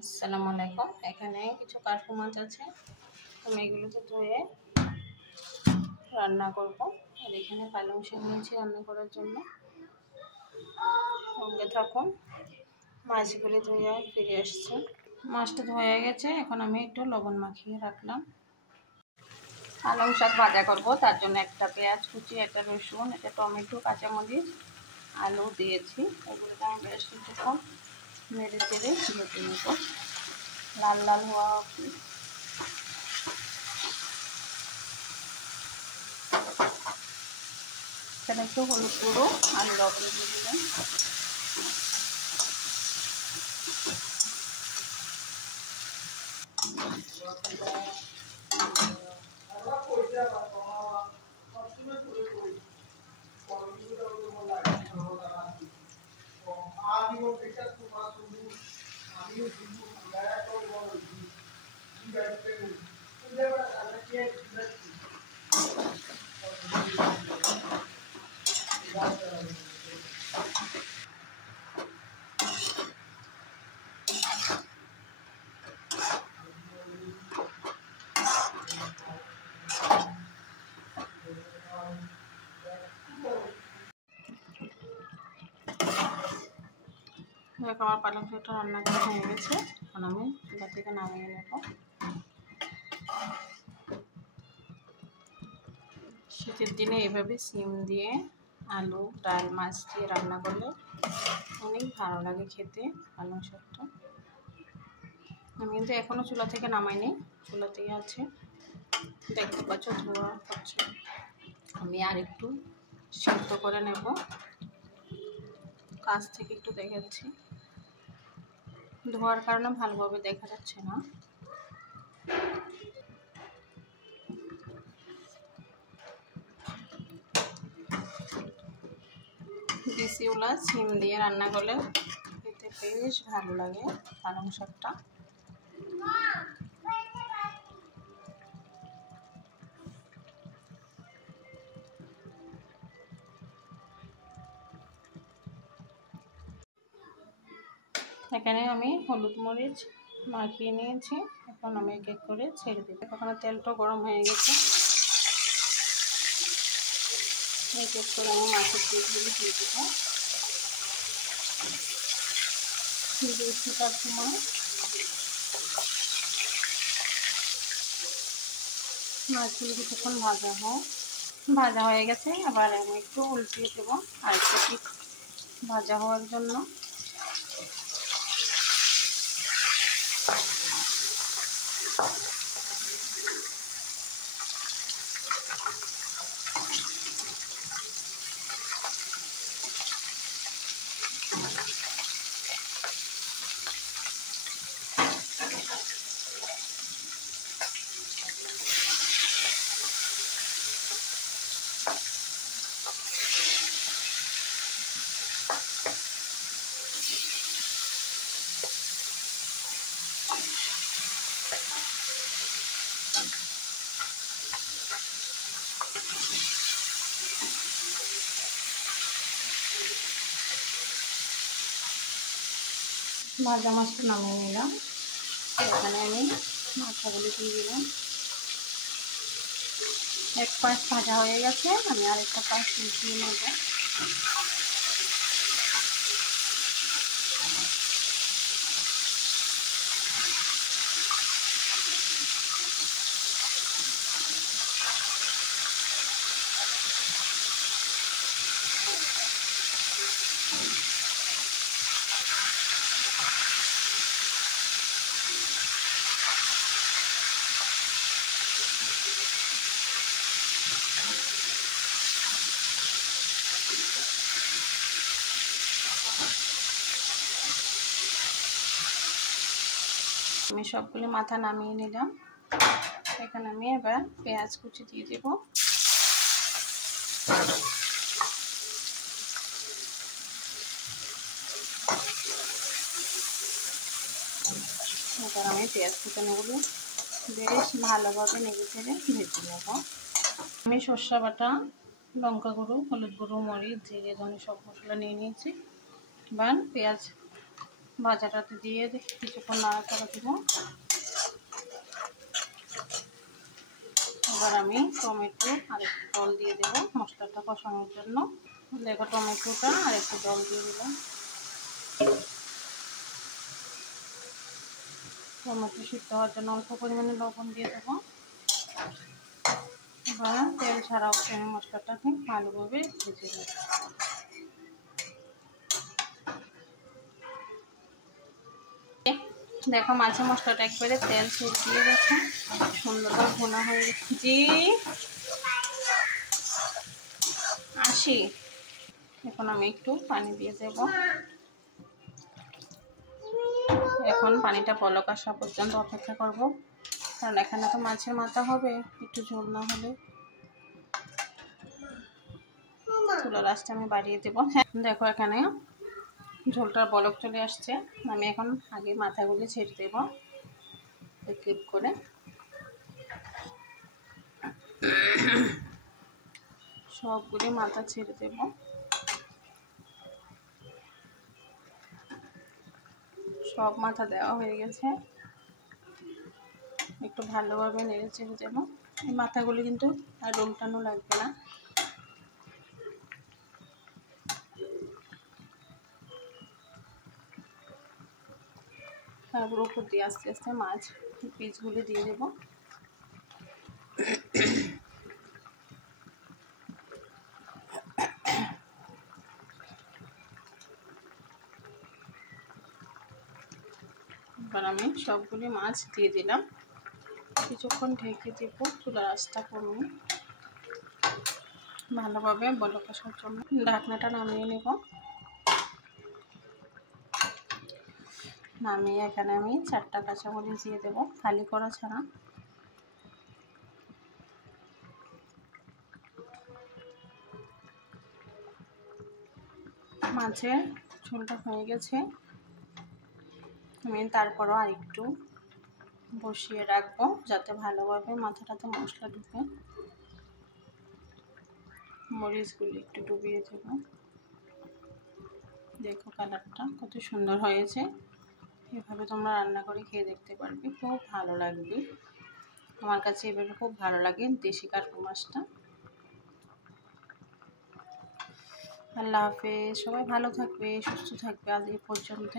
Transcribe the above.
আসসালামু আলাইকুম। এখানে কিছু কার্পু মাছ আছে, আমি এগুলোকে ধুয়ে রান্না করব। আর এখানে পালং শাক নিয়েছি রান্না করার জন্য। সঙ্গে থাকুন। মাছগুলো ধুয়ে ফিরে আসছি। মাছটা ধুয়ে গেছে, এখন আমি একটু লবণ মাখিয়ে রাখলাম। পালং শাক ভাজা করব, তার জন্য একটা পেঁয়াজ কুচি, একটা রসুন, একটা টমেটো, কাঁচামরিচ, আলু দিয়েছি। এগুলোকে আমি বেশ কিছুক্ষণ নেড়ে চেড়ে ভেজে নেব, লাল লাল হওয়া অবধি। এখানে একটু হলুদ গুঁড়ো আর লবণ দিয়ে দিলাম। আমার পালং শাকটা রান্না করা হয়ে গেছে, এখন আমি চুলা থেকে নামিয়ে নেব। শীতের দিনে এভাবে সিম দিয়ে আলু, ডাল, মাছ দিয়ে রান্না করলে অনেক ভালো লাগে খেতে পালং শাকটা। আমি কিন্তু এখনও চুলা থেকে নামাইনি, চুলাতেই আছে, দেখতে পাচ্ছ ধোয়া হচ্ছে। আমি আর একটু সিদ্ধ করে নেব, কাছ থেকে একটু দেখাচ্ছি। ধোয়ার কারণে ভালোভাবে দেখা যাচ্ছে না। দেশিওলা সিম দিয়ে রান্না করলে খেতে বেশ ভালো লাগে পালং শাকটা। এখানে আমি হলুদ মরিচ মাখিয়ে নিয়েছি, এখন আমি এক এক করে ছেড়ে দেব। এখন তেলটা গরম হয়ে গেছে, এক এক করে আমি মাছের পিসগুলো দিয়ে দেবো। দিয়েছি তার সময় মাছগুলো কিছুক্ষণ ভাজা হয়ে গেছে। আবার আমি একটু উল্টিয়ে দেবো আর একটু ঠিক ভাজা হওয়ার জন্য। ভাজা মাছটা নামিয়ে নিলাম, এখানে আমি মাথাগুলো দিয়ে দিলাম। এক পাশ ভাজা হয়ে গেছে, আমি আরেকটা পাশ উল্টিয়ে নেব। আমি সবগুলো মাথা নামিয়ে নিলাম। এখানে আমি এবার পেঁয়াজ কুচি দিয়ে দেব। এবার আমি পেঁয়াজ কুচানোগুলো বেশ ভালোভাবে নেড়ে চেড়ে ভেজে নেব। আমি সর্ষে বাটা, লঙ্কা গুঁড়ো, হলুদ গুঁড়ো, মরিচ, জিরে, ধনে সব মশলা নিয়ে নিয়েছি। এবার পেঁয়াজ ভাজাটাতে দিয়ে কিছুক্ষণ নাড়াচাড়া দেবো। এবার আমি টমেটো আর একটু জল দিয়ে দেবো মশলাটা কষানোর জন্য। দেখো টমেটোটা আর একটু জল দিয়ে দিলাম। টমেটো সিদ্ধ হওয়ার জন্য অল্প পরিমাণে লবণ দিয়ে দেবো। এবার তেল ছাড়া অবস্থায় আমি মশলাটাকে ভালোভাবে ভেজে নেব। দেখো মাঝে মশলাটা একবারে তেল ছেড়ে দিয়ে গেছে, সুন্দরভাবে ভুনা হয়ে গেছে। জি আসি। এখন আমি একটু পানি দিয়ে দেব। এখন পানিটা বলক আসা পর্যন্ত অপেক্ষা করব, কারণ এখানে তো মাছের মাথা হবে, একটু ঝোল না হলে। চুলার আঁচটা আমি বাড়িয়ে দেবো। হ্যাঁ দেখো এখানে ঝোলটার বলক চলে আসছে। আমি এখন আগে মাথাগুলি ছেড়ে দেবো ক্লিপ করে। সবগুলি মাথা ছেড়ে দেব। সব মাথা দেওয়া হয়ে গেছে। একটু ভালোভাবে নেড়ে চেড়ে দেবো। এই মাথাগুলি কিন্তু আর উল্টানো লাগবে না। তারপর উপর দিয়ে আস্তে আস্তে মাছ পিসগুলি দিয়ে দেবো। এবার আমি সবগুলি মাছ দিয়ে দিলাম। কিছুক্ষণ ঢেকে দেব চুলার আঁচটা কমিয়ে, ভালোভাবে বলক আসার জন্য। ঢাকনাটা নামিয়ে নেব। নামিয়ে এখানে আমি 4টা কাঁচামরিচ দিয়ে দেবো, খালি করা ছাড়া। মাছের ঝোলটা হয়ে গেছে। আমি তারপরও আরেকটু বসিয়ে রাখবো যাতে ভালোভাবে মাথাটাতে মশলা ঢুকে। মরিচগুলি একটু ডুবিয়ে দেবো। দেখো কালারটা কত সুন্দর হয়েছে। এভাবে তোমরা রান্না করে খেয়ে দেখতে পারবে, খুব ভালো লাগবে। আমার কাছে এভাবে খুব ভালো লাগে দেশি কার্পু মাছটা। আল্লাহ হাফেজ, সবাই ভালো থাকবে, সুস্থ থাকবে। আজ এই পর্যন্ত।